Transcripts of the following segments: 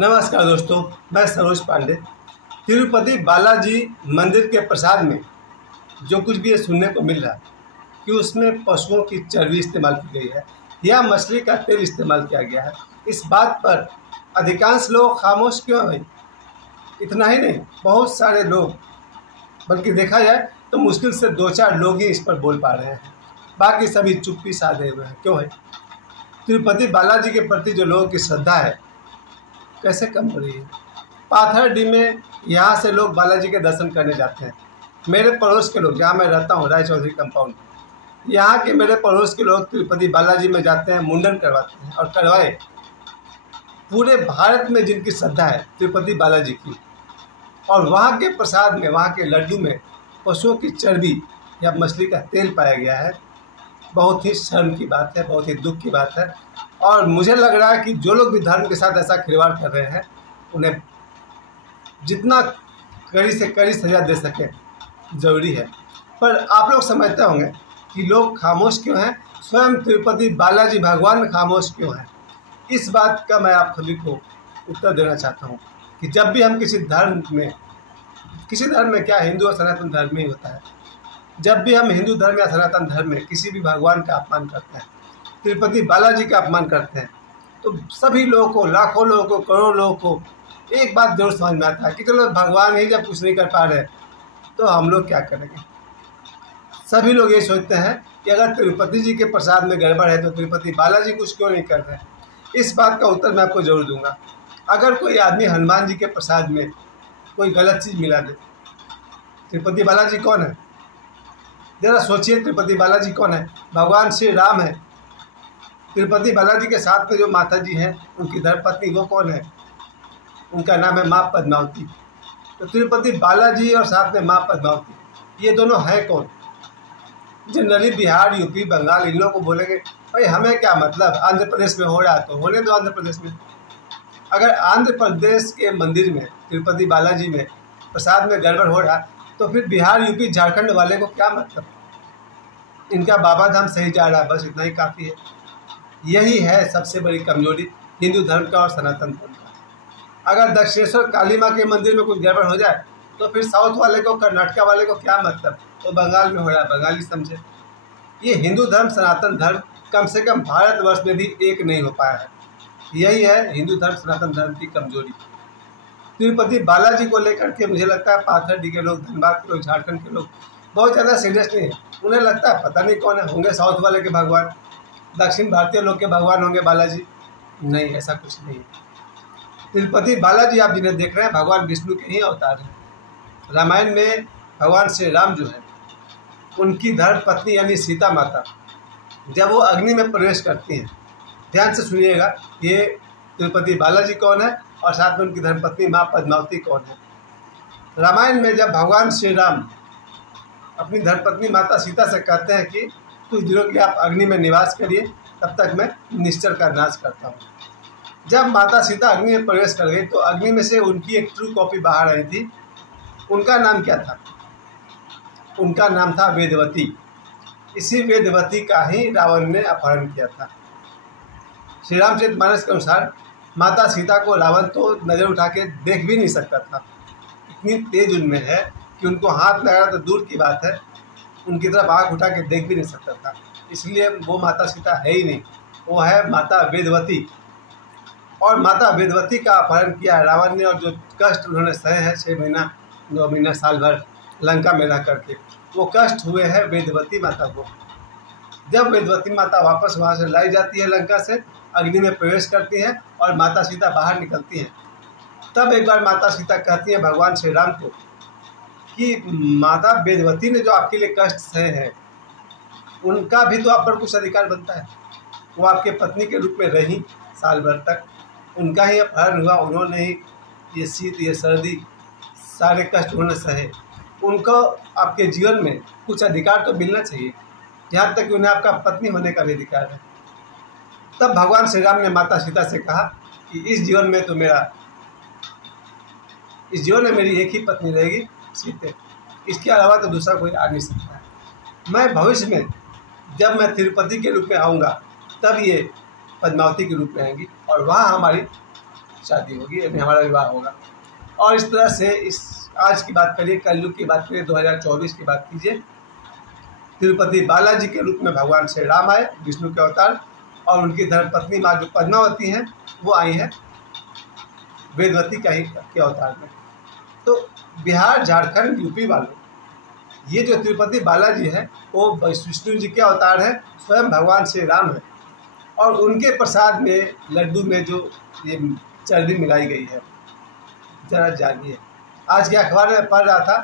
नमस्कार दोस्तों, मैं सरोज पांडे। तिरुपति बालाजी मंदिर के प्रसाद में जो कुछ भी ये सुनने को मिल रहा है कि उसमें पशुओं की चर्बी इस्तेमाल की गई है या मछली का तेल इस्तेमाल किया गया है, इस बात पर अधिकांश लोग खामोश क्यों हैं? इतना ही नहीं, बहुत सारे लोग, बल्कि देखा जाए तो मुश्किल से 2-4 लोग ही इस पर बोल पा रहे हैं, बाकी सभी चुप्पी साधे हुए हैं। क्यों है? तिरुपति बालाजी के प्रति जो लोगों की श्रद्धा है कैसे कम हो रही है? पाथरडी में यहाँ से लोग बालाजी के दर्शन करने जाते हैं। मेरे पड़ोस के लोग, जहाँ मैं रहता हूँ, राय चौधरी कंपाउंड, यहाँ के मेरे पड़ोस के लोग तिरुपति बालाजी में जाते हैं, मुंडन करवाते हैं और करवाए। पूरे भारत में जिनकी श्रद्धा है तिरुपति बालाजी की, और वहाँ के प्रसाद में, वहाँ के लड्डू में पशुओं की चर्बी या मछली का तेल पाया गया है, बहुत ही शर्म की बात है, बहुत ही दुख की बात है। और मुझे लग रहा है कि जो लोग भी धर्म के साथ ऐसा खिलवाड़ कर रहे हैं, उन्हें जितना कड़ी से कड़ी सज़ा दे सके ज़रूरी है। पर आप लोग समझते होंगे कि लोग खामोश क्यों हैं, स्वयं तिरुपति बालाजी भगवान खामोश क्यों हैं। इस बात का मैं आप सभी को उत्तर देना चाहता हूँ कि जब भी हम किसी धर्म में क्या, हिंदू और सनातन धर्म में ही होता है, जब भी हम हिंदू धर्म या सनातन धर्म में किसी भी भगवान का अपमान करते हैं, तिरुपति बालाजी का अपमान करते हैं, तो सभी लोगों को, लाखों लोगों को, करोड़ों लोगों को एक बात जरूर समझ में आता है कि चलो भगवान ही जब कुछ नहीं कर पा रहे तो हम लोग क्या करेंगे। सभी लोग ये सोचते हैं कि अगर तिरुपति जी के प्रसाद में गड़बड़ है तो तिरुपति बालाजी कुछ क्यों नहीं कर रहे हैं। इस बात का उत्तर मैं आपको जरूर दूंगा। अगर कोई आदमी हनुमान जी के प्रसाद में कोई गलत चीज़ मिला दे, तिरुपति बालाजी कौन है? जरा सोचिए, तिरुपति बालाजी कौन है? भगवान श्री राम है। तिरुपति बालाजी के साथ में जो माता जी हैं, उनकी धर्मपत्नी, वो कौन है? उनका नाम है माँ पद्मावती। तो तिरुपति बालाजी और साथ में माँ पद्मावती, ये दोनों हैं कौन? जनरली बिहार, यूपी, बंगाल, इन लोगों को बोलेंगे भाई हमें क्या मतलब, आंध्र प्रदेश में हो रहा है तो होने दो आंध्र प्रदेश में। अगर आंध्र प्रदेश के मंदिर में, तिरुपति बालाजी में प्रसाद में गड़बड़ हो रहा है तो फिर बिहार, यूपी, झारखंड वाले को क्या मतलब? इनका बाबा धाम सही जा रहा है, बस इतना ही काफ़ी है। यही है सबसे बड़ी कमजोरी हिंदू धर्म का और सनातन धर्म का। अगर दक्षिणेश्वर काली माँ के मंदिर में कुछ गड़बड़ हो जाए तो फिर साउथ वाले को, कर्नाटका वाले को क्या मतलब? तो बंगाल में हो रहा है, बंगाली समझे। ये हिंदू धर्म, सनातन धर्म कम से कम भारतवर्ष में भी एक नहीं हो पाया है। यही है हिंदू धर्म, सनातन धर्म की कमजोरी। तिरुपति बालाजी को लेकर के मुझे लगता है पाथरडी के लोग, धनबाद के लोग, झारखंड के लोग बहुत ज़्यादा सीरियस नहीं है। उन्हें लगता है पता नहीं कौन है, होंगे साउथ वाले के भगवान, दक्षिण भारतीय लोग के भगवान होंगे बालाजी। नहीं, ऐसा कुछ नहीं है। तिरुपति बालाजी आप जिन्हें देख रहे हैं, भगवान विष्णु के ही अवतार हैं। रामायण में भगवान श्री राम जो है, उनकी धर्मपत्नी यानी सीता माता जब वो अग्नि में प्रवेश करती हैं, ध्यान से सुनिएगा, ये तिरुपति बालाजी कौन है और साथ में उनकी धर्मपत्नी माँ पद्मावती कौन है। रामायण में जब भगवान श्री राम अपनी धर्मपत्नी माता सीता से कहते हैं कि कुछ दिनों के लिए आप अग्नि में निवास करिए, तब तक मैं निश्चर का नाश करता हूँ। जब माता सीता अग्नि में प्रवेश कर गई तो अग्नि में से उनकी एक ट्रू कॉपी बाहर आई थी। उनका नाम क्या था? उनका नाम था वेदवती। इसी वेदवती का ही रावण ने अपहरण किया था। श्री रामचरितमानस के अनुसार माता सीता को रावण तो नज़र उठा के देख भी नहीं सकता था, इतनी तेज उनमें है कि उनको हाथ लगाना तो दूर की बात है, उनकी तरफ आँख उठा के देख भी नहीं सकता था। इसलिए वो माता सीता है ही नहीं, वो है माता वेदवती। और माता वेदवती का अपहरण किया है रावण ने, और जो कष्ट उन्होंने सहे हैं 6 महीना, 9 महीना, साल भर लंका में रह करके, वो कष्ट हुए हैं वेदवती माता को। जब वेदवती माता वापस वहाँ से लाई जाती है लंका से, अग्नि में प्रवेश करती हैं और माता सीता बाहर निकलती हैं, तब एक बार माता सीता कहती हैं भगवान श्री राम को कि माता वेदवती ने जो आपके लिए कष्ट सहे हैं, उनका भी तो आप पर कुछ अधिकार बनता है। वो आपके पत्नी के रूप में रही साल भर तक, उनका ही अपहरण हुआ, उन्होंने ही ये शीत, ये सर्दी, सारे कष्ट उन्होंने सहे। उनको आपके जीवन में कुछ अधिकार तो मिलना चाहिए, यहाँ तक कि उन्हें आपका पत्नी होने का भी अधिकार है। तब भगवान श्री राम ने माता सीता से कहा कि इस जीवन में मेरी एक ही पत्नी रहेगी, सीते। इसके अलावा तो दूसरा कोई आ नहीं सकता है। मैं भविष्य में जब मैं तिरुपति के रूप में आऊँगा, तब ये पद्मावती के रूप में आएंगी और वहाँ हमारी शादी होगी, यानी हमारा विवाह होगा। और इस तरह से इस आज की बात करिए, कलयुग की बात करिए, 2024 की बात कीजिए, तिरुपति बालाजी के रूप में भगवान श्री राम आए, विष्णु के अवतार, और उनकी धर्मपत्नी माँ जो पद्मावती हैं वो आई हैं वेदवती के अवतार में। तो बिहार, झारखंड, यूपी वालों, ये जो तिरुपति बालाजी है वो विष्णु जी के अवतार है, स्वयं भगवान श्री राम है, और उनके प्रसाद में लड्डू में जो ये चर्बी मिलाई गई है, जरा जानिए। आज के अखबार में पढ़ रहा था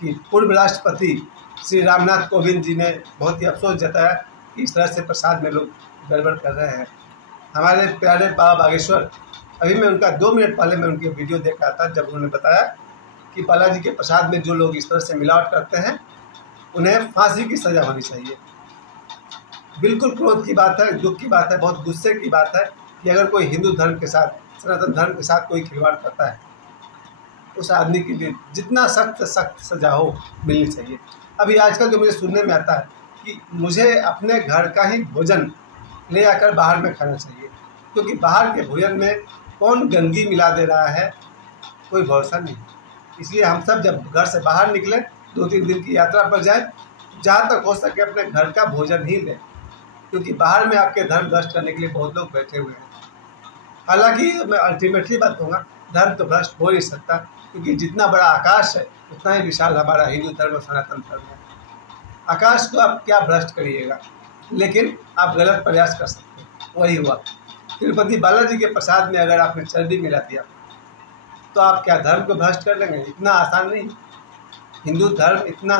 कि पूर्व राष्ट्रपति श्री रामनाथ कोविंद जी ने बहुत ही अफसोस जताया कि इस तरह से प्रसाद में लोग गड़बड़ कर रहे हैं। हमारे प्यारे बाबा बागेश्वर, अभी मैं उनका 2 मिनट पहले मैं उनकी वीडियो देख रहा था, जब उन्होंने बताया कि बालाजी के प्रसाद में जो लोग इस तरह से मिलावट करते हैं उन्हें फांसी की सज़ा होनी चाहिए। बिल्कुल क्रोध की बात है, दुख की बात है, बहुत गुस्से की बात है कि अगर कोई हिंदू धर्म के साथ, सनातन धर्म के साथ कोई खिलवाड़ करता है, उस आदमी के लिए जितना सख्त सज़ा हो मिलनी चाहिए। अभी आजकल जो मुझे सुनने में आता है कि मुझे अपने घर का ही भोजन ले आकर बाहर में खाना चाहिए, क्योंकि बाहर के भोजन में कौन गंदगी मिला दे रहा है कोई भरोसा नहीं। इसलिए हम सब जब घर से बाहर निकलें, 2-3 दिन की यात्रा पर जाएं, जहाँ तक हो सके अपने घर का भोजन ही लें, क्योंकि बाहर में आपके धर्म भ्रष्ट करने के लिए बहुत लोग बैठे हुए हैं। हालांकि मैं अल्टीमेटली बात कहूँगा, धर्म तो भ्रष्ट हो नहीं सकता, क्योंकि जितना बड़ा आकाश है उतना ही विशाल हमारा हिंदू धर्म और सनातन धर्म है। आकाश को आप क्या भ्रष्ट करिएगा, लेकिन आप गलत प्रयास कर सकते हैं। वही हुआ तिरुपति बालाजी के प्रसाद में अगर आपने चर्बी मिला दिया तो आप क्या धर्म को भ्रष्ट कर लेंगे? इतना आसान नहीं। हिंदू धर्म इतना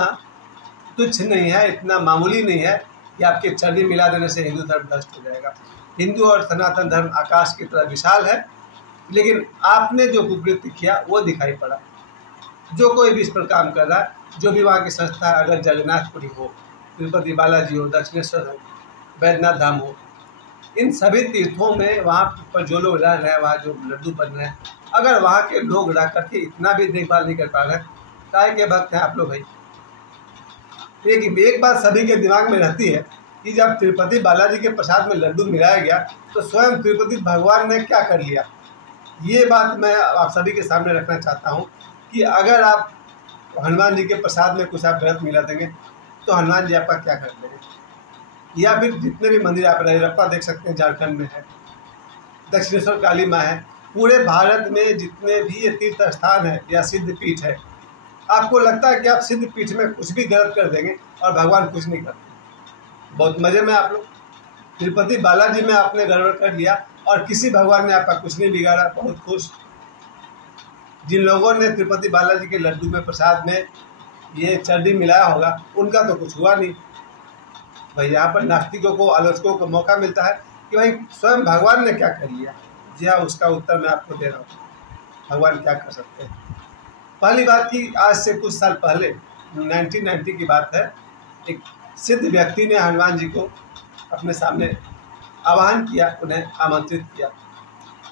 तुच्छ नहीं है, इतना मामूली नहीं है कि आपके चर्बी मिला देने से हिंदू धर्म भ्रष्ट हो जाएगा। हिंदू और सनातन धर्म आकाश की तरह विशाल है, लेकिन आपने जो कुकृत्य किया वो दिखाई पड़ा। जो कोई भी इस पर काम कर रहा है, जो भी वहाँ की संस्था है, अगर जगन्नाथपुरी हो, तिरुपति बालाजी हो, दक्षिणेश्वर हो, वैद्यनाथ धाम हो, इन सभी तीर्थों में वहाँ पर जो लोग रह रहे हैं, वहाँ जो लड्डू बन रहे हैं, अगर वहाँ के लोग रह करके इतना भी देखभाल नहीं कर पा रहे हैं, काय के भक्त हैं आप लोग भाई? एक बात सभी के दिमाग में रहती है कि जब तिरुपति बालाजी के प्रसाद में लड्डू मिलाया गया तो स्वयं तिरुपति भगवान ने क्या कर लिया। ये बात मैं आप सभी के सामने रखना चाहता हूँ कि अगर आप हनुमान जी के प्रसाद में कुछ आप गलत मिला देंगे तो हनुमान जी आपका क्या कर देंगे। या फिर जितने भी मंदिर आप रैरप्पा देख सकते हैं, झारखंड में है, दक्षिणेश्वर काली माँ है, पूरे भारत में जितने भी ये तीर्थ स्थान है या सिद्ध पीठ है, आपको लगता है कि आप सिद्ध पीठ में कुछ भी गलत कर देंगे और भगवान कुछ नहीं करते। बहुत मज़े में आप लोग तिरुपति बालाजी में आपने गड़बड़ कर लिया और किसी भगवान ने आपका कुछ नहीं बिगाड़ा, बहुत खुश। जिन लोगों ने तिरुपति बालाजी के लड्डू में, प्रसाद में ये चर्बी मिलाया होगा, उनका तो कुछ हुआ नहीं। भाई यहाँ पर नास्तिकों को, आलोचकों को मौका मिलता है कि भाई स्वयं भगवान ने क्या कर लिया। जी हाँ, उसका उत्तर मैं आपको दे रहा हूँ, भगवान क्या कर सकते हैं। पहली बात कि आज से कुछ साल पहले 1990 की बात है, एक सिद्ध व्यक्ति ने हनुमान जी को अपने सामने आह्वान किया, उन्हें आमंत्रित किया,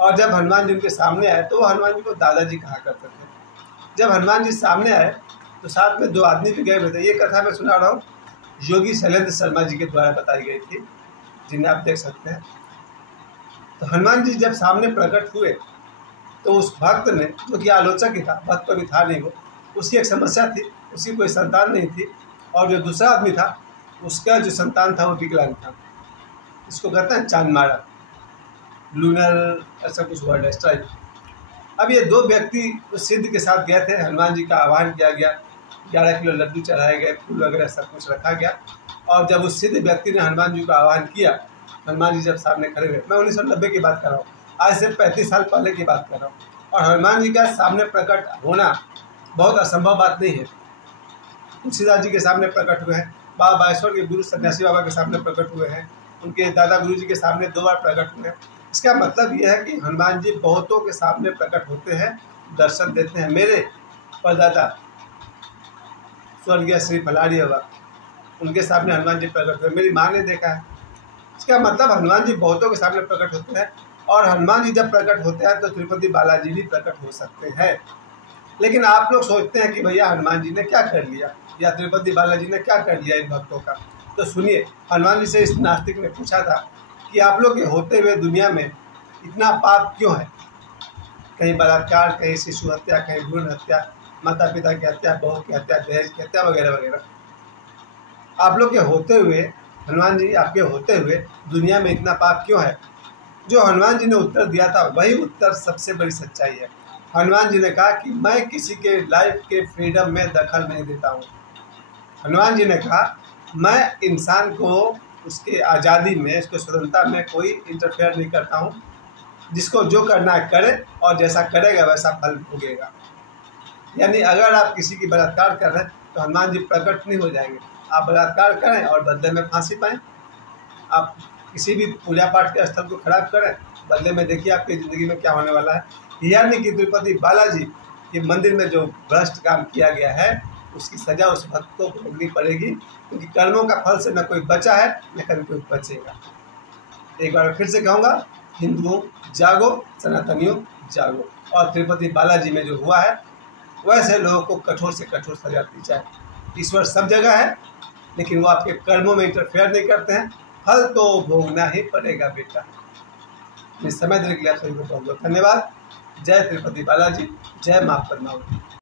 और जब हनुमान जी उनके सामने आए तो वो हनुमान जी को दादाजी कहा करते थे। जब हनुमान जी सामने आए तो साथ में 2 आदमी भी गए हुए थे। ये कथा मैं सुना रहा हूँ, योगी शैलेंद्र शर्मा जी के द्वारा बताई गई थी, जिन्हें आप देख सकते हैं। तो हनुमान जी जब सामने प्रकट हुए तो उस भक्त ने, जो कि आलोचक ही था, भक्त तो भी था नहीं वो, उसकी एक समस्या थी, उसकी कोई संतान नहीं थी, और जो दूसरा आदमी था उसका जो संतान था वो विकलांग था। इसको कहते हैं चांद मारा, लूनर, ऐसा कुछ वर्ड है स्ट्राइक। अब ये 2 व्यक्ति उस सिद्ध के साथ गए थे, हनुमान जी का आह्वान किया गया, 11 किलो लड्डू चढ़ाए गए, फूल वगैरह सब कुछ रखा गया, और जब उस सिद्ध व्यक्ति ने हनुमान जी का आह्वान किया, हनुमान जी जब सामने खड़े हुए, मैं 1990 की बात कर रहा हूँ, आज से 35 साल पहले की बात कर रहा हूँ, और हनुमान जी का सामने प्रकट होना बहुत असंभव बात नहीं है। तुलसीदास जी के सामने प्रकट हुए हैं, बाबा बागेश्वर के गुरु सन्यासी बाबा के सामने प्रकट हुए हैं, उनके दादा गुरु जी के सामने 2 बार प्रकट हुए हैं। इसका मतलब यह है कि हनुमान जी बहुतों के सामने प्रकट होते हैं, दर्शन देते हैं। मेरे परदादा स्वर्गीय श्री फलारी बाबा, उनके सामने हनुमान जी प्रकट हुए, मेरी माँ ने देखा है। इसका मतलब हनुमान जी बहुतों के सामने प्रकट होते हैं, और हनुमान जी जब प्रकट होते हैं तो तिरुपति बालाजी भी प्रकट हो सकते हैं। लेकिन आप लोग सोचते हैं कि भैया हनुमान जी ने क्या कर लिया, या तिरुपति बालाजी ने क्या कर लिया इन भक्तों का। तो सुनिए, हनुमान जी से इस नास्तिक ने पूछा था कि आप लोग के होते हुए दुनिया में इतना पाप क्यों है। कहीं बलात्कार, कहीं शिशु हत्या, कहीं भ्रूण हत्या, माता पिता की हत्या, बहू की हत्या, दहेज की हत्या वगैरह वगैरह। आप लोग के होते हुए, हनुमान जी आपके होते हुए दुनिया में इतना पाप क्यों है? जो हनुमान जी ने उत्तर दिया था वही उत्तर सबसे बड़ी सच्चाई है। हनुमान जी ने कहा कि मैं किसी के लाइफ के फ्रीडम में दखल नहीं देता हूँ। हनुमान जी ने कहा मैं इंसान को उसके आज़ादी में, उसके स्वतंत्रता में कोई इंटरफेयर नहीं करता हूँ। जिसको जो करना है करे और जैसा करेगा वैसा फल भोगेगा। यानी अगर आप किसी की बलात्कार कर रहे हैं तो हनुमान जी प्रकट नहीं हो जाएंगे। आप बलात्कार करें और बदले में फांसी पाएं। आप किसी भी पूजा पाठ के स्थल को खराब करें, बदले में देखिए आपकी ज़िंदगी में क्या होने वाला है। यानी कि तिरुपति बालाजी के मंदिर में जो भ्रष्ट काम किया गया है उसकी सज़ा उस भक्त को भोगनी पड़ेगी, क्योंकि कर्मों का फल से न कोई बचा है न कभी कोई बचेगा। एक बार फिर से कहूँगा, हिंदुओं जागो, सनातनियों जागो। और तिरुपति बालाजी में जो हुआ है वैसे लोगों को कठोर से कठोर सजा दी जाए। ईश्वर सब जगह है, लेकिन वो आपके कर्मों में इंटरफेयर नहीं करते हैं। फल तो भोगना ही पड़ेगा बेटा। इस समय देने के लिए आप सभी को बहुत बहुत धन्यवाद। जय तिरुपति बालाजी, जय माँ पद्मावती।